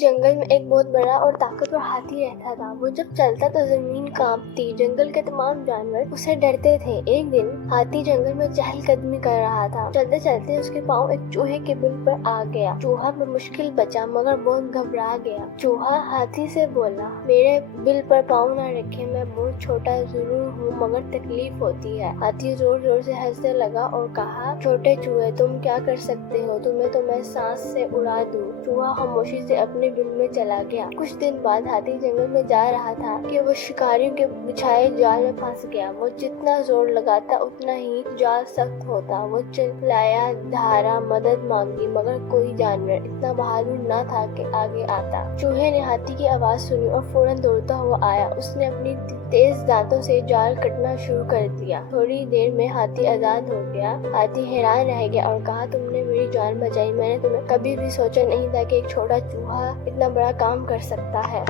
ایک جنگل میں ایک بہت بڑا اور طاقتور ہاتھی رہتا تھا۔ وہ جب چلتا تو زمین کانپتی، جنگل کے تمام جانور اسے ڈرتے تھے۔ ایک دن ہاتھی جنگل میں چہل قدمی کر رہا تھا۔ چلتے چلتے اس کے پاؤں ایک چوہے کے بل پر آ گیا۔ چوہا بمشکل بچا مگر بہت گھبرا گیا۔ چوہا ہاتھی سے بولا، میرے بل پر پاؤں نہ رکھے، میں بہت چھوٹا ضرور ہوں مگر تکلیف ہوتی ہے۔ ہاتھی زور زور سے ہنسنے لگا اور کہا، چھوٹے چوہے تم کیا کر سکتے ہو، تمہیں تو میں سانس سے اڑا دوں۔ چوہا خاموشی سے اپنے بل میں چلا گیا۔ کچھ دن بعد ہاتھی جنگل میں جا رہا تھا کہ وہ شکاریوں کے بچھائے جال میں پھنس گیا۔ وہ جتنا زور لگاتا اتنا ہی جال سخت ہوتا۔ وہ چلایا، دھارا، مدد مانگی مگر کوئی جانور اتنا بہادر نہ تھا کہ آگے آتا۔ چوہے نے ہاتھی کی آواز سنی اور فوراً دوڑتا ہوا آیا۔ اس نے اپنی تیز دانتوں سے جال کٹنا شروع کر دیا۔ تھوڑی دیر میں ہاتھی آزاد ہو گیا۔ ہاتھی حیران رہ گیا اور کہا، تم نے میری جان بچائی، میں نے تمہیں کبھی بھی سوچا نہیں تھا کہ ایک چھوٹا چوہا اتنا بڑا کام کر سکتا ہے۔